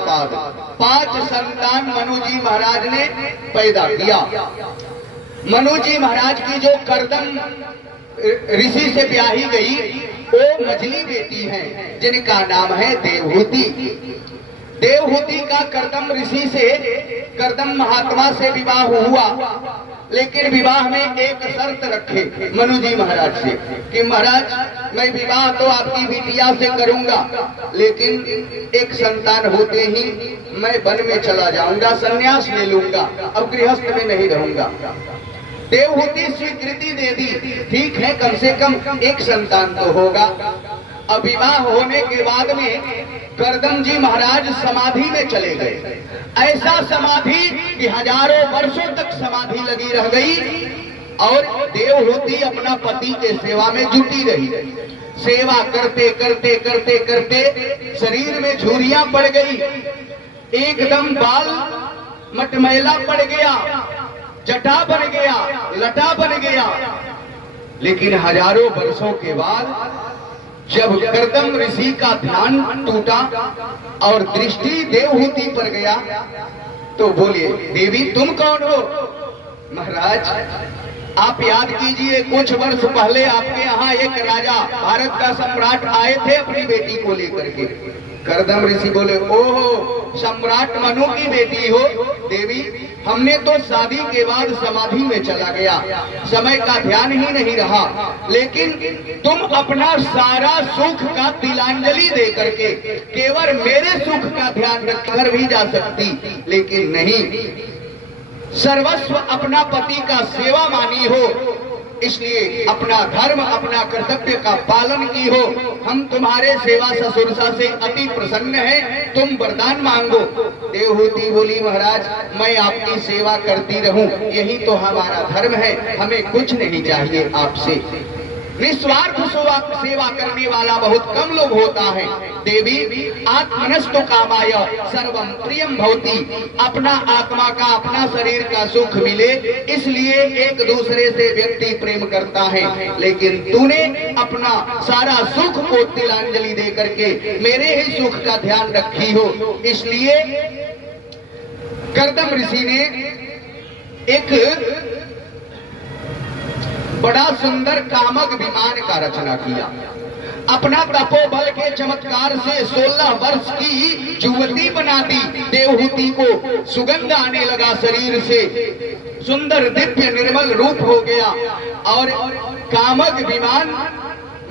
पाद, 5 संतान मनु जी महाराज ने पैदा किया। मनु जी महाराज की जो कर्दम ऋषि से ब्याही गई वो मझली बेटी हैं, जिनका नाम है देवहूति। देवहूति का कर्दम ऋषि से, कर्दम महात्मा से विवाह हुआ, लेकिन विवाह में एक शर्त रखे मनु जी महाराज से कि महाराज मैं विवाह तो आपकी बिटिया से करूंगा, लेकिन एक संतान होते ही मैं वन में चला जाऊंगा, संन्यास ले लूंगा, अब गृहस्थ में नहीं रहूंगा। देवहूति स्वीकृति दे दी, ठीक है कम से कम एक संतान तो होगा। अब विवाह होने के बाद में कर्दम जी महाराज समाधि में चले गए। ऐसा समाधि कि हजारों वर्षों तक समाधि लगी रह गई और देवहूति अपना पति के सेवा में जुटी रही। सेवा करते करते करते करते शरीर में झुर्रियां पड़ गई, एकदम बाल मटमैला पड़ गया, जटा बन गया, लटा बन गया। लेकिन हजारों वर्षों के बाद जब कर्दम ऋषि का ध्यान टूटा और दृष्टि देवहूति पर गया तो बोले, देवी तुम कौन हो? महाराज आप याद कीजिए, कुछ वर्ष पहले आपके यहाँ एक राजा, भारत का सम्राट आए थे अपनी बेटी को लेकर के। कर्दम ऋषि बोले, ओहो सम्राट मनु की बेटी हो? देवी हमने तो शादी के बाद समाधि में चला गया, समय का ध्यान ही नहीं रहा, लेकिन तुम अपना सारा सुख का तिलांजलि दे करके केवल मेरे सुख का ध्यान रखकर भी जा सकती, लेकिन नहीं, सर्वस्व अपना पति का सेवा मानी हो, इसलिए अपना धर्म अपना कर्तव्य का पालन की हो। हम तुम्हारे सेवा ससुरसा से अति प्रसन्न हैं, तुम वरदान मांगो। देवहूति बोली, महाराज मैं आपकी सेवा करती रहूं, यही तो हमारा धर्म है, हमें कुछ नहीं चाहिए आपसे। निस्वार्थ सेवा करने वाला बहुत कम लोग होता है। देवी आत्मनस्तु कामाय सर्वम प्रियम भवति, अपना आत्मा का अपना शरीर का सुख मिले इसलिए एक दूसरे से व्यक्ति प्रेम करता है, लेकिन तूने अपना सारा सुख को तिलांजलि दे करके मेरे ही सुख का ध्यान रखी हो। इसलिए कर्दम ऋषि ने एक बड़ा सुंदर कामक विमान का रचना किया। अपना तपोबल के चमत्कार से 16 वर्ष की युवती बना दी। देवहूति को सुगंध आने लगा, शरीर से सुंदर दिव्य निर्मल रूप हो गया और कामक विमान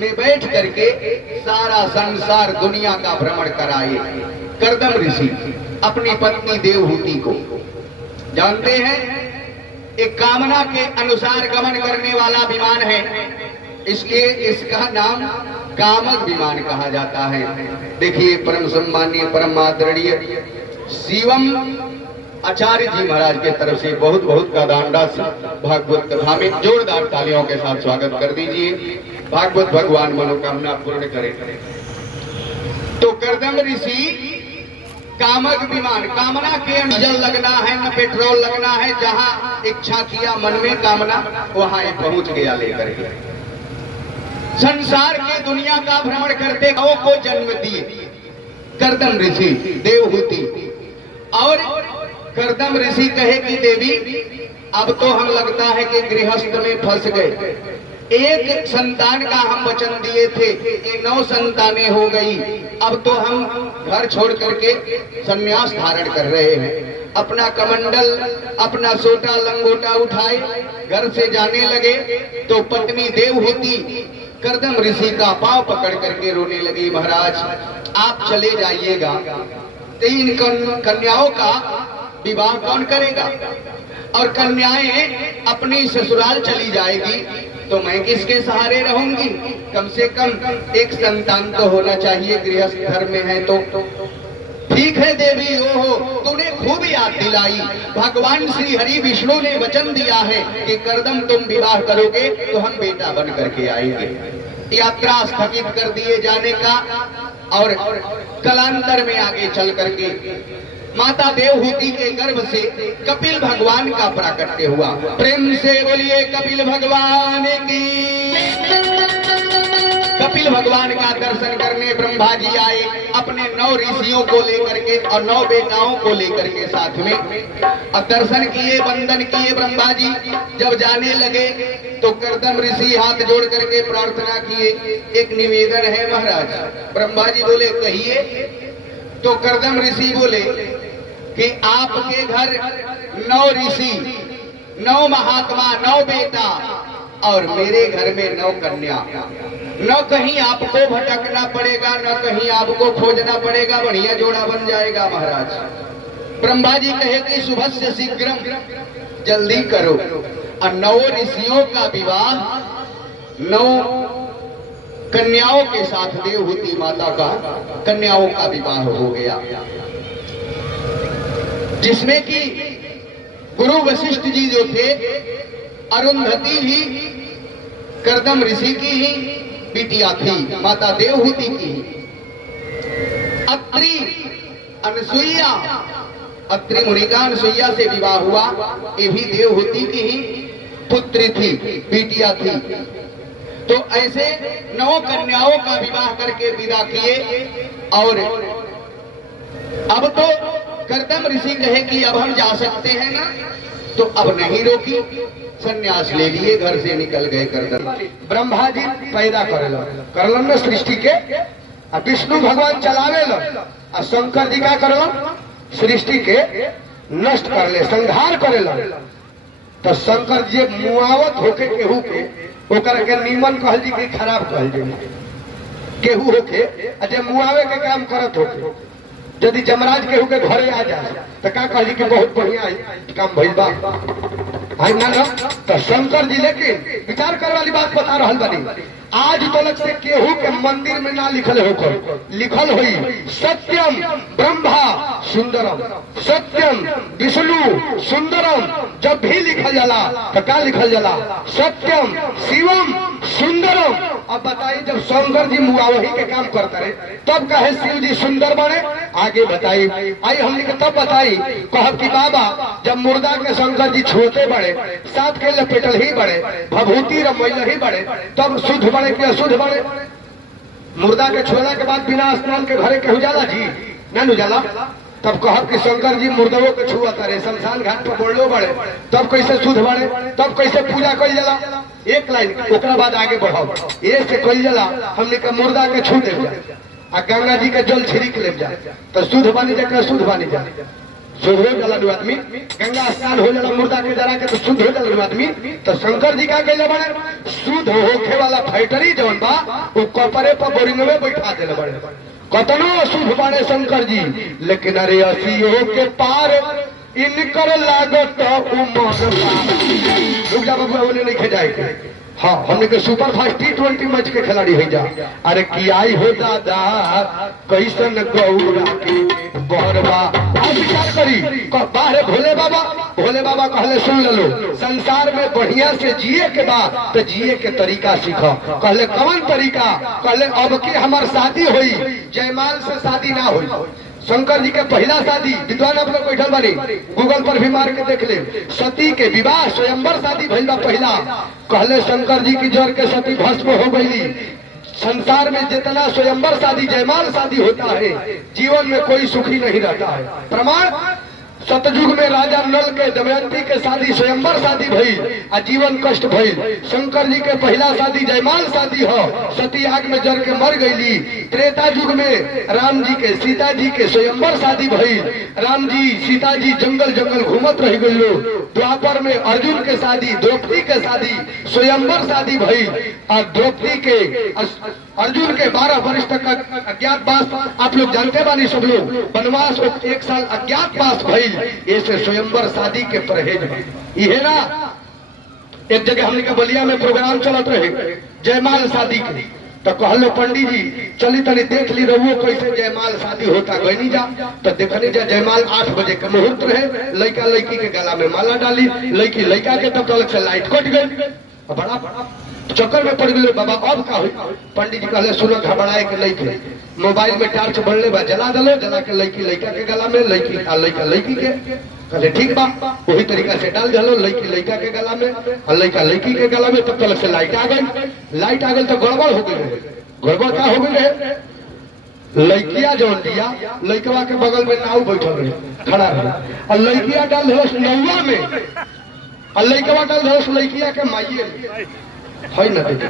में बैठ करके सारा संसार दुनिया का भ्रमण कराए। कर्दम ऋषि अपनी पत्नी देवहूति को जानते हैं, एक कामना के अनुसार गमन करने वाला विमान है, इसलिए इसका नाम कामक विमान कहा जाता है। देखिए परम सम्मानीय परम आदरणीय शिवम आचार्य जी महाराज के तरफ से बहुत बहुत का दानदास भागवत कथा में जोरदार तालियों के साथ स्वागत कर दीजिए। भागवत भगवान मनोकामना पूर्ण करे। तो कर्दम ऋषि कामक विमान, कामना के डीजल लगना है न पेट्रोल लगना है, जहां इच्छा किया मन में कामना वहां पहुंच गया लेकर के। संसार के दुनिया का भ्रमण करते गांवों को जन्म दिए कर्दम ऋषि देवहूति। और कर्दम ऋषि कहे कि देवी अब तो हम लगता है कि गृहस्थ में फंस गए, एक संतान का हम वचन दिए थे, ये 9 संतानें हो गई, अब तो हम घर छोड़ करके संन्यास धारण कर रहे हैं। अपना कमंडल अपना सोटा लंगोटा उठाए घर से जाने लगे तो पत्नी देवहूति कर्दम ऋषि का पांव पकड़ करके रोने लगी, महाराज आप चले जाइएगा, 3 कन्याओं का विवाह कौन करेगा? और कन्याएं अपनी ससुराल चली जाएगी तो मैं किसके सहारे रहूंगी? कम से कम एक संतान तो होना चाहिए, गृहस्थ धर्म में है तो। ठीक है देवी, ओहो तूने खूब याद दिलाई। भगवान श्री हरि विष्णु ने वचन दिया है कि कर्दम तुम विवाह करोगे तो हम बेटा बन करके आएंगे। यात्रा स्थगित कर दिए जाने का और कलांतर में आगे चल करके माता देवहूति के गर्भ से कपिल भगवान का प्राकट्य हुआ। प्रेम से बोलिए कपिल भगवान की। कपिल भगवान का दर्शन करने ब्रह्मा जी आए अपने 9 ऋषियों को लेकर के और 9 बेटाओं को लेकर के साथ में। अब दर्शन किए, वंदन किए ब्रह्मा जी। जब जाने लगे तो कर्दम ऋषि हाथ जोड़ करके प्रार्थना किए, एक निवेदन है महाराज। ब्रह्मा जी बोले कहिए। तो कर्दम ऋषि बोले कि आपके घर 9 ऋषि, 9 महात्मा, 9 बेटा और मेरे घर में 9 कन्या। न कहीं आपको भटकना पड़ेगा, न कहीं आपको खोजना पड़ेगा, बढ़िया जोड़ा बन जाएगा महाराज। ब्रह्मा जी कहे कि शुभस्य शीघ्रम, जल्दी करो। और 9 ऋषियों का विवाह 9 कन्याओं के साथ देवहूति माता का कन्याओं का विवाह हो गया, जिसमें कि गुरु वशिष्ठ जी जो थे, अरुंधति ही कर्दम ऋषि की ही बिटिया थी, माता देवहूति की ही। अत्रि अनसुईया, अत्रि मुनि का अनसुईया से विवाह हुआ, ये भी देवहूति की ही पुत्री थी, बिटिया थी। तो ऐसे 9 कन्याओं का विवाह करके विदा किए। और अब तो कर्दम ऋषि कहे कि अब हम जा सकते हैं ना, तो अब नहीं रोकी, संन्यास ले लिए, घर से निकल गए कर्दम। ब्रह्मा जी पैदा करलन न सृष्टि के, विष्णु भगवान चलावे लो, शंकर जी का करलन सृष्टि के नष्ट कर ले, संहार करेलन। तो शंकर जी मुआवत होके केहू के ओकर के नीमन कहल जी कि खराब कहल जी, केहू होके जे मुआवे के काम करत होके यदि जमराज केहू के घरे आ जाए तो का कहली कि बहुत बढ़िया काम भइल बा, है ना। तो शंकर जी लेकिन विचार करे वाली बात बता रहल बानी। आज तलक से केहू के मंदिर में ना लिखल हो, लिखल हुई सत्यम ब्रह्मा सुंदरम, सत्यम विष्णु सुंदरम। जब भी लिखल जाला तो क्या लिखल जाला? सत्यम शिवम सुंदरम। अब बताइए, जब शंकर जी मुआवही के काम करते रहे तब कहे शिव जी सुंदर बने? आगे बताई, आई हमने के तब बताई, कह कि बाबा जब मुर्दा के शंकर जी छोटे बड़े, साथ के लपेटल ही बड़े, भभूति रमैल ही बड़े, तब शुद्ध बड़े कि अशुद्ध बड़े? मुर्दा के छोड़ा के बाद बिना स्नान के घरे के उजाला जी न उजाला। तब कह कि शंकर जी मुर्दों के छुआ करे, शमशान घाट पर बोलो बड़े, तब कैसे शुद्ध बड़े, तब कैसे पूजा कल जाला? एक लाइन ओकरा बाद आगे बढ़ाओ, ये से कल जाला हमने के मुर्दा के छू दे जाए आ गंगा जी के जल छिड़क ले जाए तो शुद्ध बनी जाए, शुद्ध बनी जाए, शुद्ध हो जाला आदमी। गंगा स्नान हो जाला मुर्दा के जरा के तो शुद्ध हो जाला आदमी। तो शंकर जी का कहले बड़े शुद्ध होखे वाला फैक्ट्री जौन बा वो कपरे पर बोरिंग में बैठा देले बड़े। कतनो शुद्ध बड़े शंकर जी, लेकिन अरे असियो के पार इनकर लागत उमर। रुक जा बाबू, उन्हें नहीं खेजाए। हाँ, हमने के सुपर फास्ट T20 मैच के खिलाड़ी हो जा। अरे की आई हो दादा कैसन गौरा के बहरबा। आप विचार करी, बाहर भोले बाबा, भोले बाबा कहले सुन लो, संसार में बढ़िया से जिए के बाद तो जिए के तरीका सीखो। कहले कौन तरीका? कहले अब की हमार शादी हुई, जयमाल से शादी ना हुई। शंकर जी के पहला शादी, विद्वान आप लोग बैठल बानी, गूगल पर भी मार के देख ले, सती के विवाह स्वयंवर शादी भइल बा पहला। कहले शंकर जी की जर के सती भस्म हो गई। संसार में जितना स्वयंवर शादी जयमाल शादी होता है, जीवन में कोई सुखी नहीं रहता है। प्रमाण सतयुग में राजा नल के दमयंती के शादी स्वयंवर शादी भइल आ जीवन कष्ट भइल। शंकर जी के पहला शादी जयमाल शादी हो, सती आग में जर के मर गईली। त्रेता युग में राम जी के सीता जी के स्वयंवर शादी भइल, राम जी सीता जी जंगल जंगल घूमत रह गइलो। द्वापर में अर्जुन के शादी, द्रौपदी के शादी स्वयंवर शादी भइल। और द्रौपदी के अर्जुन के 12 वर्ष तक अज्ञातवास, आप लोग जानते बानी सब लोग, वनवास 1 साल अज्ञातवास भइल। ऐसे स्वयंवर शादी के परहेज ये ना। एक जगह हमने के बलिया में प्रोग्राम चलत रहे जयमाल शादी के, तो कहलो पंडित जी चली तनी देख ली रहुओ कैसे जयमाल शादी होता। गईनी जा तो देखनी जा, जयमाल 8 बजे का मुहूर्त रहे, लड़का लड़की के गला में माला डाली, लड़की लड़का के, तब तक से लाइट कट गई। बड़ा चक्कर में पड़ गए बाबा, अब का हुई? पंडित जी कहले सुनो, घबराए के लड़के मोबाइल में टार्च बढ़ले बा, जला दलो, जला के लड़की लड़का के गला में, लड़की लड़का लड़की के। कहले ठीक बा, वही तरीका से डाल दलो, लड़की लड़का के गला में और लड़का लड़की के गला में। तब तक से लाइट आ गई, लाइट आ गई तो गड़बड़ हो गई। गड़बड़ का हो गई रहे, लड़किया जो दिया लड़कवा के बगल में नाव बैठल रहे, खड़ा रहे, और लड़किया डाल धरस नौवा में, और लड़कवा डाल धरस लड़किया के माइये है न देखे।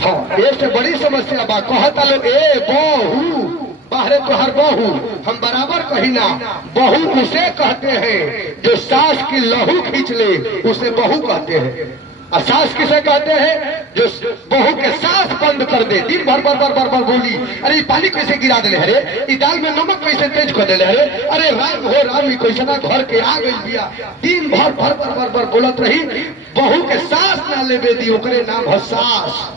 हाँ, ये से बड़ी समस्या बा। कहता लो ए बहू बाहरे तोहर बहू, हम बराबर कही ना, बहू उसे कहते हैं जो सास की लहू खींच ले, उसे बहू कहते हैं। और सास किसे कहते हैं? जो बहू के सास बंद कर दे, दिन भर बार बोली, अरे ये पानी कैसे गिरा दे, अरे ये दाल में नमक कैसे तेज कर दे, अरे राम हो राम कैसे ना घर के आ गई बिया, दिन भर बोलत रही। बहू के सास ना लेबे दी, ओकरे नाम है सास।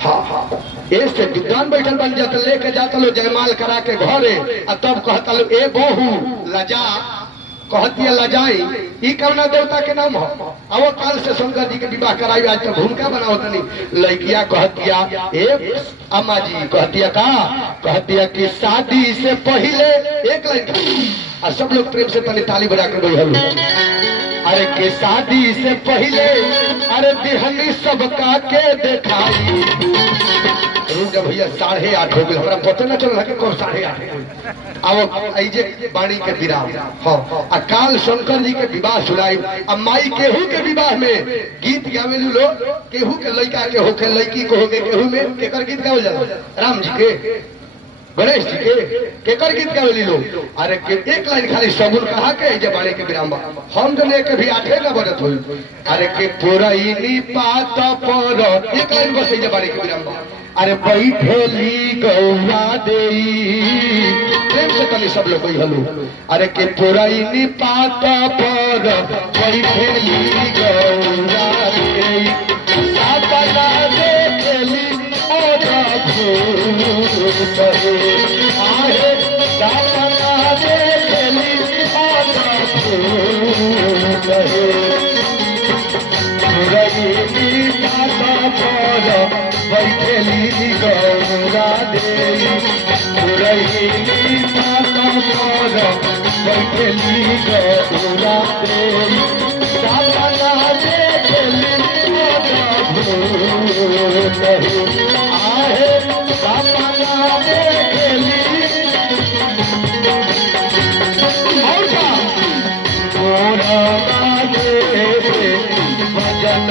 हाँ, ऐसे विद्वान बैठल बन जाता, लेके जाता लो जयमाल करा के घरे, और तब कहता लो ए बहू लजा, कहती लजाई, ई कवना देवता के नाम हो? अब काल से शंकर जी के विवाह कराई, आज तक भूमिका बनाओ तनी। लड़किया कहतिया ए अम्मा जी, कहतिया का, कहतिया कि शादी से पहले, एक लाइन, और सब लोग प्रेम से तनी ताली बजा कर बोल, अरे के शादी से पहले, अरे दिहनी सबका के दिखाई। जब भैया 8:30 हो गए, हमरा पता न चल रहा कि कब 8:30 अब ऐजे बाणी के विराम। हाँ, काल शंकर जी के विवाह सुनाई। अब माई केहू के विवाह में गीत गावे लो, केहू के लड़का के होके लड़की को होके, केहू में केकर गीत गावल जाला? राम जी के, गणेश जी के, केकर गीत गावे लो? अरे के एक लाइन खाली सगुन कहा के जे बाणी के विराम बा, हम जने के भी 8 ना बरत होई। अरे के पुरैनी पात पर, एक लाइन बस जे बाणी के विराम बा, अरे बैठेली गौरा देई, प्रेम से तनी सब लोग कोई हलो, अरे के पुरैनी पात पर बैठेली गौरा देई, सातना देखली ओरा भूत आहे, सातना देखली ओरा भूत है। पुरैनी पात पर बैठेली गौरा देई, पुरैनी पात पर बैठेली गौरा देई, सातना देखली ओरा भूत आहे, सातना देखली। और का ओरा भजन